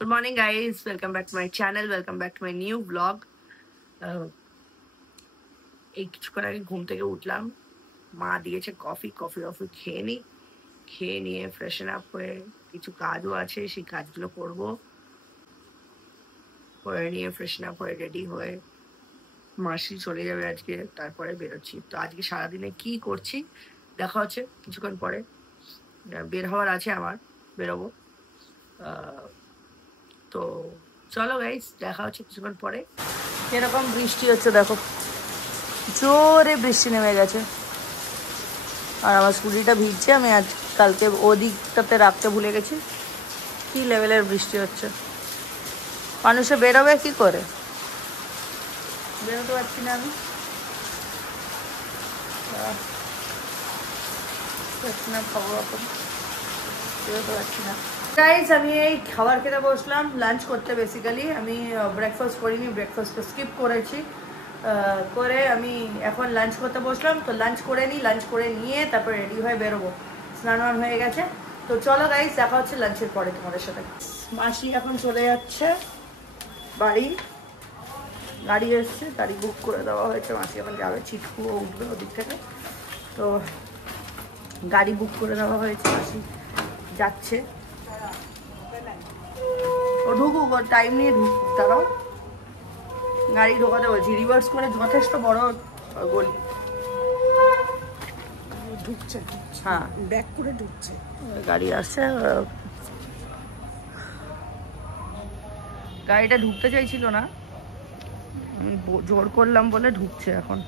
Good morning, guys. Welcome back to my channel. Welcome back to my new vlog. এই কিছুক্ষণ আগে ঘুম থেকে উঠলাম, মা দিয়েছে কফি খেয়ে নিয়ে ফ্রেশন আপ হয়ে কিছু কাজও আছে, সেই কাজগুলো করবো। করে নিয়ে ফ্রেশন আপ হয়ে রেডি হয়ে মাসি চলে যাবে আজকে, তারপরে বেরোচ্ছি। তো আজকে সারাদিনে কি করছি দেখা হচ্ছে কিছুক্ষণ পরে। বের হওয়ার আছে আমার, বেরোবো। তো চলো গাইস, দেখা হচ্ছে কিছুক্ষণ পরে। এরকম বৃষ্টি হচ্ছে, দেখো জোরে বৃষ্টি নেমে গেছে, আর আমার স্কুটিটা ভিজছে। আমি আজ কালকে ওদিকটাতে রাখতে ভুলে গেছি। কি লেভেলের বৃষ্টি হচ্ছে, মানুষে বেরোবে কি করে? বেরোতে পারছি না আমি, বেরোতে পারছি না। গাইস, আমি এই খাবার খেতে বসলাম, লাঞ্চ করতে। বেসিক্যালি আমি ব্রেকফাস্ট করিনি, ব্রেকফাস্টটা স্কিপ করেছি। করে আমি এখন লাঞ্চ করতে বসলাম। তো লাঞ্চ করে নিই, লাঞ্চ করে নিয়ে তারপর রেডি হয়ে বেরোবো। স্নান হয়ে গেছে। তো চলো গাইস, দেখা হচ্ছে লাঞ্চের পরে তোমাদের সাথে। মাসি এখন চলে যাচ্ছে বাড়ি, গাড়ি এসছে, গাড়ি বুক করে দেওয়া হয়েছে। মাসি এখন যাবে, ছিটকুও উঠবে ওদিক থেকে। তো গাড়ি বুক করে দেওয়া হয়েছে, মাসি যাচ্ছে। ও ঢুকুক, ওর টাইম নিয়ে ঢুকুক, তারাও গাড়ি ঢোকাতে বলছি। রিভার্স করে যথেষ্ট বড় গলি, ঢুকছে। হ্যাঁ, ব্যাক করে ঢুকছে, গাড়ি আসছে। গাড়িটা ঢুকতে চাইছিল না, আমি জোর করলাম বলে ঢুকছে এখন।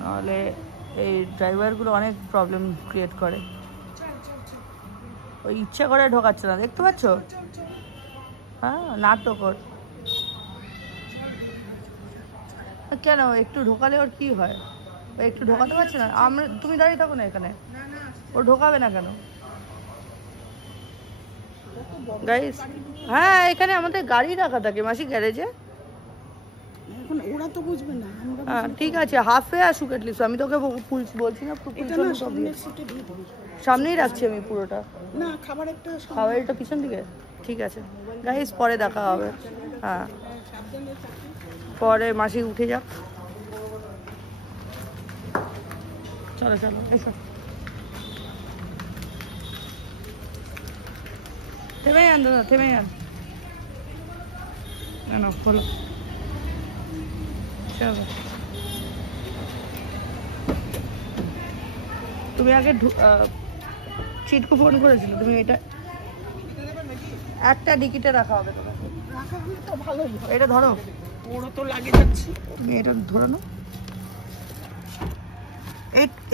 নাহলে এই ড্রাইভারগুলো অনেক প্রবলেম ক্রিয়েট করে। ওই ইচ্ছা করে ঢোকাচ্ছে না, দেখতে পাচ্ছ? হ্যাঁ, নাটকর। কেন একটু ঢোকালে ওর কি হয়? একটু ঢোকাতে পারছে না। তুমি দাঁড়িয়ে থাকো না এখানে, ও ঢোকাবে না কেন? গাইস, হ্যাঁ, এখানে আমাদের গাড়ি রাখা থাকে মাসি, গ্যারেজে। এখন ওরা তো বুঝবে না। হ্যাঁ ঠিক আছে, হাফে আসুক এটলিস্ট। আমি তোকে বলছি না, সামনেই রাখছি আমি পুরোটা। না, খাবারেরটা পিছন দিকে। ঠিক আছে গাইস, পরে দেখা হবে। হ্যাঁ, পরে মাসি উঠে যাক। চলো চলো এসো, থেমে যান দাদা, থেমে যান। না খোলো, চলো। তুমি আগে চিটকু ফোন করেছিল, তুমি এটা একটা ডিকিটে রাখা হবে তোমাকে। এটা ধরো, ওরা তো লাগে যাচ্ছে। তুমি এটা ধরো না,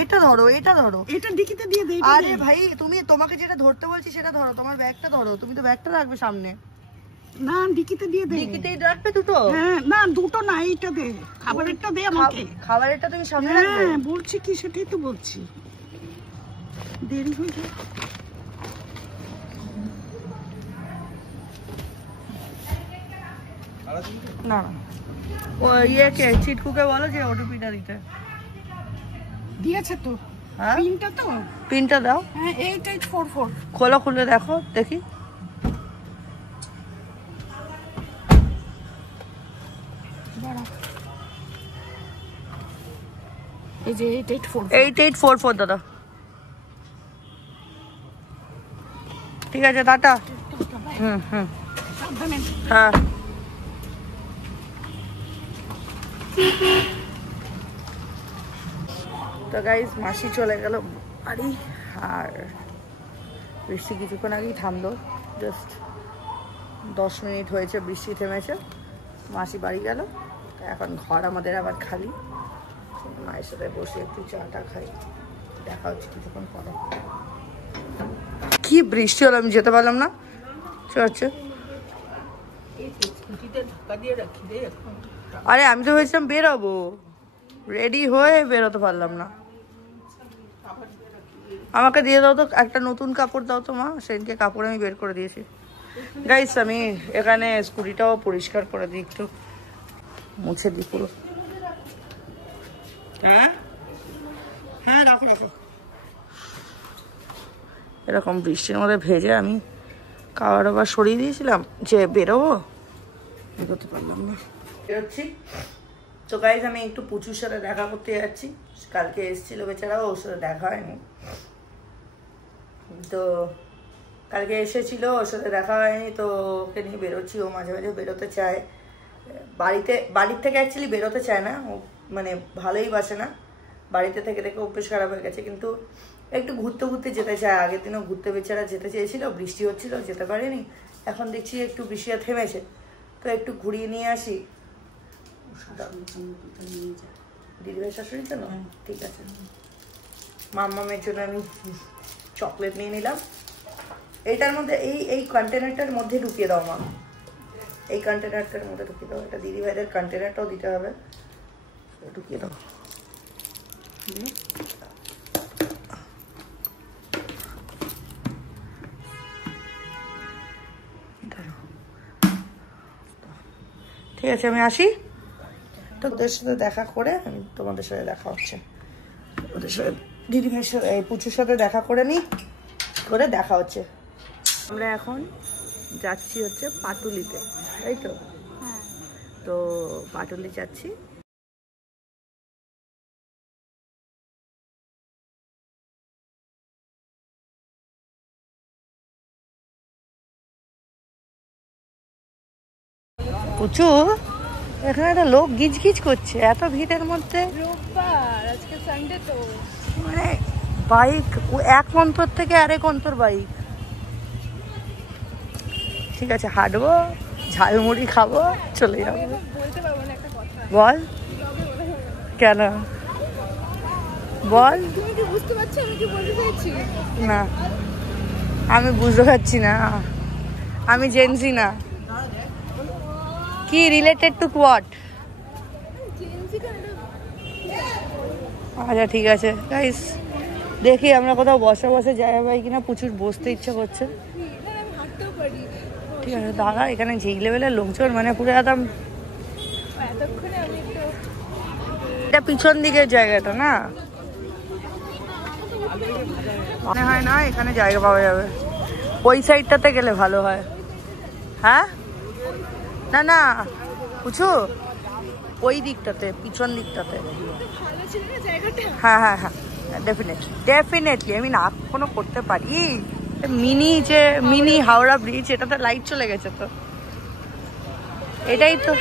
এটা ধরো, এটা ধরো, এটা ডিকিতে দিয়ে দেই। আরে ভাই, তোমাকে যেটা ধরতে বলছি সেটা ধরো, তোমার ব্যাগটা ধরো। তুমি তো ব্যাগটা রাখবে সামনে। না, ডিকিতে দিয়ে দে। ডিকিতেই রাখবে দুটো? হ্যাঁ, না দুটো না, এইটা দে, খাবারেরটা দে আমাকে। খাবারেরটা তুমি সামনে রাখবে? হ্যাঁ বলছি কি, সেটাই তো বলছি। দেরি হয়ে যায় না। ও ইয়েকে, চিটকুকে বলো যে ওটিপিটা দিতে। দিয়েছে তো। হ্যাঁ, পিনটা তো, পিনটা দাও। হ্যাঁ 8844। খোলো, খুলে দেখো, দেখি। এই যে 8844। 8844 দাদা। ঠিক আছে, টাটা। হুম। হ্যাঁ, তো গাইস, মাসি চলে গেল বাড়ি। আর বৃষ্টি কিছুক্ষণ আগেই থামলো, জাস্ট 10 মিনিট হয়েছে বৃষ্টি থেমেছে। মাসি বাড়ি গেল, এখন ঘর আমাদের আবার খালি। মায়ের সাথে বসে একটু চাটা খাই। দেখা হচ্ছে কিছুক্ষণ পরে। কি বৃষ্টি হলো, আমি যেতে পারলাম না। হচ্ছে, আরে আমি তো ভেবেছিলাম বেরোবো, রেডি হয়ে বেরোতে পারলাম না। আমাকে দিয়ে দাও তো একটা নতুন কাপড়, দাও তো মা। সেদিনকে কাপড় আমি বের করে দিয়েছি। গাইস, আমি এখানে স্কুটিটাও পরিষ্কার করে দিই, একটু মুছে দিই পুরো। হ্যাঁ রাখো। এরকম বৃষ্টির মধ্যে ভেজে আমি খাবার আবার সরিয়ে দিয়েছিলাম যে বেরোবো, বেরোতে পারলাম না। বেরোচ্ছি তো গাইজ, আমি একটু পুচুর সাথে দেখা করতে যাচ্ছি। কালকে এসেছিল বেচারা, ওর সাথে দেখা হয়নি। তো কালকে এসেছিল, ওর সাথে দেখা হয়নি, তো ওকে নিয়ে বেরোচ্ছি। ও মাঝে মাঝে বেরোতে চায়, বাড়ির থেকে অ্যাকচুয়ালি বেরোতে চায় না ও, মানে ভালোই বাসে না। বাড়িতে থেকে থেকে অভ্যেস খারাপ হয়ে গেছে, কিন্তু একটু ঘুরতে ঘুরতে যেতে চায়। আগের দিনও ঘুরতে বেচারা যেতে চেয়েছিল, বৃষ্টি হচ্ছিল, যেতে পারেনি। এখন দেখছি একটু বৃষ্টিটা থেমেছে, তো একটু ঘুরিয়ে নিয়ে আসি। দিদিভাই শাশুড়ির জন্য ঠিক আছে। মাম্মামের জন্য আমি চকলেট নিয়ে নিলাম। এইটার মধ্যে এই কন্টেনারটার মধ্যে ঢুকিয়ে দাও মা, এই কন্টেনারটার মধ্যে ঢুকিয়ে দাও। এটা দিদিভাইদের কন্টেনারটাও দিতে হবে, ঢুকিয়ে দাও। ঠিক আছে, আমি আসি। তো ওদের সাথে দেখা করে আমি তোমাদের সাথে দেখা হচ্ছে, ওদের সাথে দিদিভাইয়ের সাথে পুচুর সাথে দেখা করে নিই, করে দেখা হচ্ছে। আমরা এখন যাচ্ছি হচ্ছে পাটুলিতে, তাই তো? তো পাটুলি যাচ্ছি। পুচু, এখানে একটা লোক গিজ গিজ করছে এত ভিড়ের মধ্যে। আজকে সানডে তো মানে বাইক এক অন্তর থেকে আরেক অন্তর বাইক। ঠিক আছে, হাঁটবো, ঝালমুড়ি খাবো, চলে যাবো। বলতে পারবো না একটা কথা। বল কেন, বল। তুমি কি বুঝতে পারছো আমি কি বলতে চাইছি? না, আমি বুঝতে পারছি না, আমি জেনজি না। কি রিলেটেড টু হোয়াট? আচ্ছা ঠিক আছে গাইস, দেখি আমরা কোথাও বসে বসে জায়গা পাই কিনা। প্রচুর বসতে ইচ্ছা করছে। ঠিক আছে দাদা, এখানে যেই লেভেলের লোকজন, মানে পুরো একদম। এটা পিছন দিকের জায়গাটা না, মনে হয় না এখানে জায়গা পাওয়া যাবে। ওই সাইডটাতে গেলে ভালো হয়। হ্যাঁ না না পুচু, ওই দিকটাতে, পিছন দিকটাতে। হ্যাঁ হ্যাঁ হ্যাঁ, ডেফিনেটলি আমি না কোনো করতে পারি। মিনি হাওড়া ব্রিজ, এটাতে লাইট চলে গেছে তো, এটাই তো,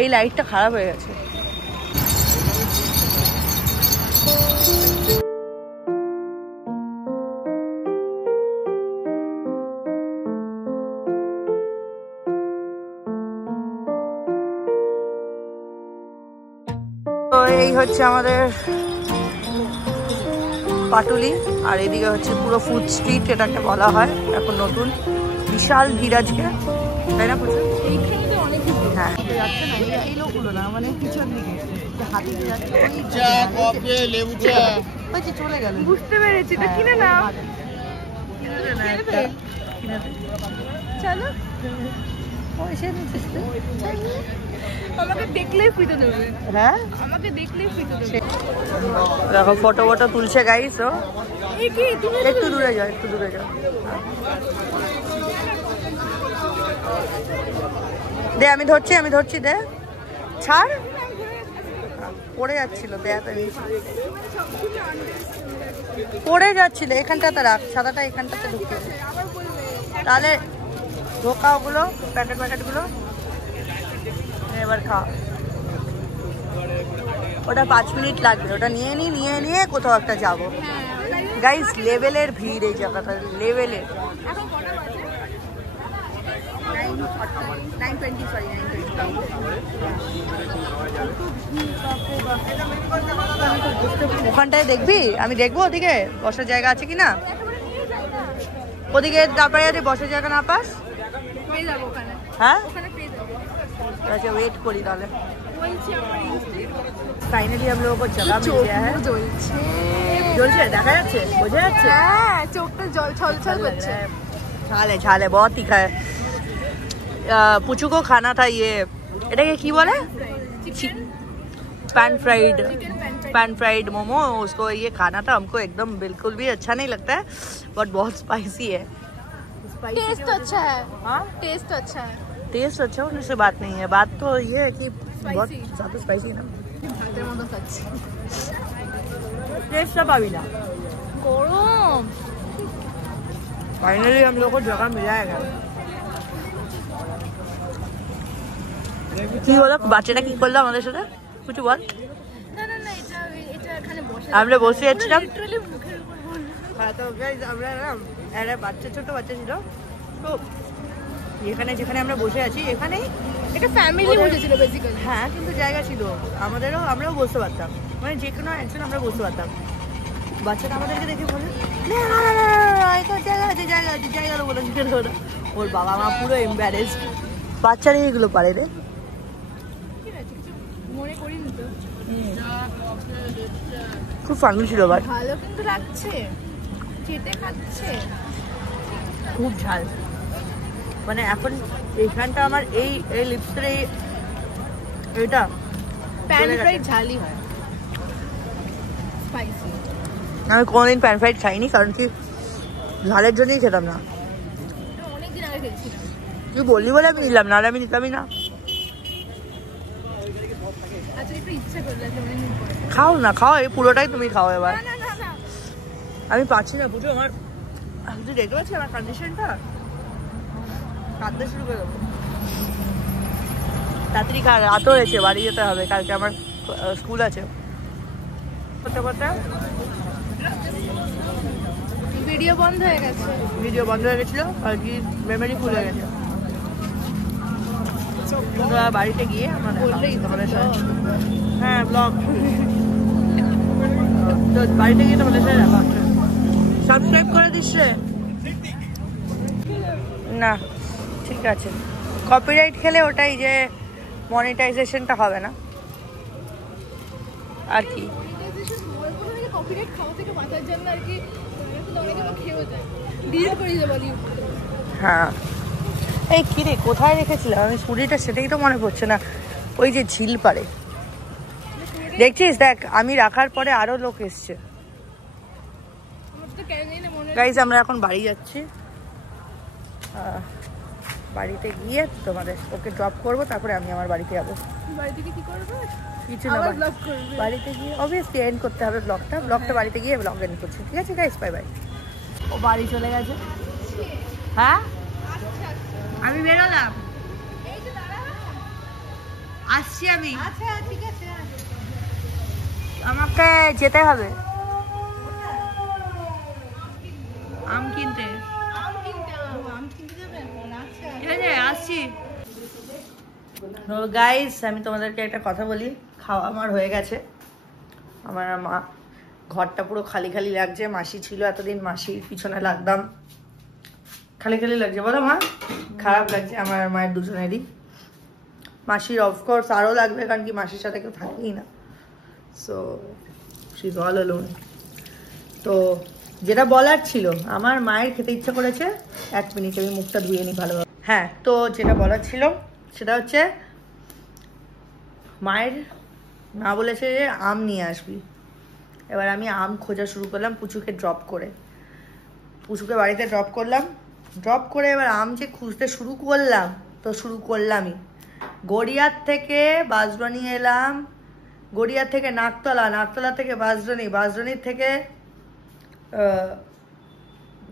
এই লাইটটা খারাপ হয়ে গেছে। তো এই হচ্ছে আমাদের পাটুলি, আর এদিকে হচ্ছে পুরো ফুড স্ট্রিট এটাকে বলা হয় এখন নতুন। বিশাল ভিড় আজকে, তাই না প্রচুর? হ্যাঁ যাচ্ছে না এই লোকগুলো না, মানে পিছন দিকে হাতিতে যাচ্ছে, চলে গেল। বুঝতে পেরেছি, তো কিনে নাও। চলো, আমাকে দেখলেই ফ্রিতে দেবে। হ্যাঁ আমাকে দেখলেই ফ্রিতে দেবে। দেখো ফটো ফটো তুলছে গাইস। ও একটু দূরে যাও, একটু দূরে যাও। দে আমি ধরছি দে, ছাড়, পড়ে যাচ্ছিল, পড়ে যাচ্ছিল। এখানটাতে রাখ, সাদাটা এখানটাতে ঢুকে, তাহলে ধোকা ওগুলো, প্যাকেটগুলো এবার খা। ওটা 5 মিনিট লাগবে, ওটা নিয়ে নিয়ে কোথাও একটা যাবো। গাইস লেভেলের ভিড় এই জায়গাটা, লেভেলের। 9:20 ওখানটায় দেখবি, আমি দেখবো ওদিকে বসার জায়গা আছে কিনা। ওদিকে তারপরে যদি বসার জায়গা না পাস, হ্যাঁ अच्छा वेट करी তাহলে। ফাইনালি हम लोगों को जगह मिल गया है। জ্বলছে, দেখা যাচ্ছে, বোঝা যাচ্ছে। হ্যাঁ, চোখটা জল ছলছল করছে। छाले बहुत तीखा है। पुचू को खाना था ये, এটাকে কি বলে, पैन फ्राइड मोमो। उसको ये खाना था, हमको एकदम बिल्कुल भी अच्छा नहीं लगता है, बट बहुत स्पाइसी है। टेस्ट तो अच्छा है। हाँ टेस्ट तो अच्छा है। टेस्ट अच्छा होने से बात नहीं है, बात तो ये है कि बहुत ज़्यादा स्पाइसी ना। ভাতের মতো খাচ্ছি। टेस्ट सब अभी ना। গরম। फाइनली हम लोग को जगह मिला है। কি হলো বাচ্চাটা কি করলো আমাদের সাথে কিছু বল। না না না এটা এটা এখানে বসে আমরা বসে আছিলাম। লিটারালি মুখের উপর বললো। হ্যাঁ তো গাইস আমরা না একটা বাচ্চা ছোট বাচ্চা ছিল তো এখানে যেখানে আমরা বসে আছি এখানেই এটা ফ্যামিলি বসেছিল বেসিক্যালি। হ্যাঁ কিন্তু জায়গা ছিল আমরাও বসতে পারতাম, মানে যে কোনো একজন আমরা বসতে পারতাম। বাচ্চাটা আমাদেরকে দেখে বলে না না না না এখানে জায়গা আছে জায়গা বলে ওর বাবা মা পুরো এম্বারেসড। বাচ্চারা এগুলো পারে রে। ঠিক আছে কিছু মনে করিনি তো। খুব ফানি ছিল বাট ভালো কিন্তু লাগছে, চেটে খাচ্ছে। খুব ঝাল, মানে এখন এইখানটা আমার এই লিপসের এইটা প্যান ফ্রাইড ঝালই হয়, স্পাইসি। আমি কোনোদিন প্যান ফ্রাইড খাইনি, কারণ কি ঝালের জন্যই খেতাম না। অনেকদিন আগে খেয়েছিলাম। তুই বললি বলে আমি নিলাম, নাহলে আমি নিতামই না। আচ্ছা একটু ইচ্ছা করলো যে অনেক দিন পরে। খাও না, খাও, এই পুরোটাই তুমি খাও এবার। না না না না আমি পাচ্ছি না বুঝো, আমার তুই দেখতে পাচ্ছি আমার কন্ডিশনটা, কাঁদতে শুরু করে দেবো। তাড়াতাড়ি খা, রাত হয়েছে, বাড়ি যেতে হবে, কালকে আমার স্কুল আছে। করতে করতে ভিডিও বন্ধ হয়ে গেছে। ভিডিও বন্ধ হয়ে গেছিলো আর কি, মেমোরি ফুল হয়ে গেছে। বাড়িতে গিয়ে তোমাদের সাথে, হ্যাঁ ব্লগ, তো বাড়িতে গিয়ে তোমাদের সাথে দেখা হচ্ছে। সাবস্ক্রাইব করে দিস রে না, ঠিক আছে। কপিরাইট খেলে ওটাই যে মনিটাইজেশনটা হবে না আর কি। কপিরাইট খাওয়া থেকে বাঁচার জন্য আর কি অনেকে তো খেয়েও যায়, ডিলিট করে দিতে বলি। হ্যাঁ এই কিরে কোথায় রেখেছিলাম আমি স্কুটিটা, সেটাই তো মনে পড়ছে না। ওই যে ঝিল পাড়ে দেখছিস, দেখ আমি রাখার পরে আরো লোক এসছে। গাইজ আমরা এখন বাড়ি যাচ্ছি, বাড়িতে গিয়ে তোমাদের ওকে ড্রপ করবো, তারপরে আমি আমার বাড়িতে যাবো। বাড়িতে কি করবে? কিছু না, বাড়িতে গিয়ে অবভিয়াসলি এন্ড করতে হবে ব্লগটা বাড়িতে গিয়ে ব্লগ এন্ড করছি। ঠিক আছে গাইজ, বাই বাই। ও বাড়ি চলে গেছে। হ্যাঁ আমি বেরোলাম, আসছি আমি। আচ্ছা ঠিক আছে, আমাকে যেতে হবে আম কিনতে। ঠিক আছে আসছি। তো গাইস আমি তোমাদেরকে একটা কথা বলি, খাওয়া আমার হয়ে গেছে। আমার মা ঘরটা পুরো খালি খালি লাগছে, মাসি ছিল এতদিন, মাসির পিছনে লাগতাম, খালি খালি লাগছে বলো মা? খারাপ লাগছে আমার আর মায়ের দুজনেরই। মাসির অফকোর্স আরও লাগবে, কারণ কি মাসির সাথে কেউ থাকেই না, so she is all alone. তো যেটা বলার ছিল, আমার মায়ের খেতে ইচ্ছা করেছে, 1 মিনিট আমি মুখটা ধুয়ে নিই ভালোভাবে। হ্যাঁ তো যেটা বলার ছিল সেটা হচ্ছে, মায়ের মা বলেছে যে আম নিয়ে আসবি। এবার আমি আম খোঁজা শুরু করলাম পুচুকে ড্রপ করে, পুচুকে বাড়িতে ড্রপ করলাম, ড্রপ করে এবার আম যে খুঁজতে শুরু করলাম, তো শুরু করলামই। গড়িয়ার থেকে বাঁশদ্রোণী এলাম, গড়িয়ার থেকে নাকতলা, নাকতলা থেকে বাঁশদ্রোণী, বাঁশদ্রোণীর থেকে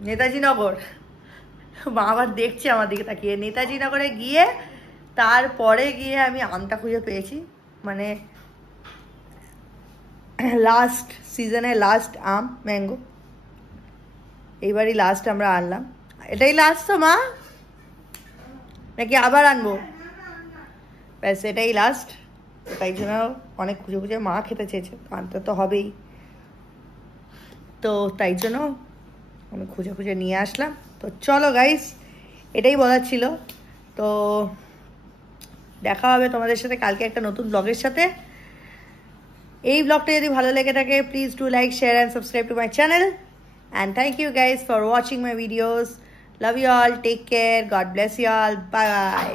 নেতাজি নগর। মা আবার দেখছে আমার দিকে তাকিয়ে। নেতাজি নগরে গিয়ে তারপরে গিয়ে আমি আমটা খুঁজে পেয়েছি, মানে লাস্ট সিজনে লাস্ট আম, ম্যাঙ্গো। এইবারই লাস্ট আমরা আনলাম। এটাই লাস্ট তো মা, নাকি আবার আনবো? ব্যাস এটাই লাস্ট। তাই জন্য অনেক খুঁজে খুঁজে মা খেতে চেয়েছে, আনতে তো হবেই, তো তাই জন্য আমি খুঁজে খুঁজে নিয়ে আসলাম। তো চলো গাইস, এটাই বলার ছিল। তো দেখা হবে তোমাদের সাথে কালকে একটা নতুন ব্লগের সাথে। এই ব্লগটা যদি ভালো লেগে থাকে, please do like, share and subscribe to my channel. And thank you guys for watching my videos. Love you all, take care, god bless you all, bye by.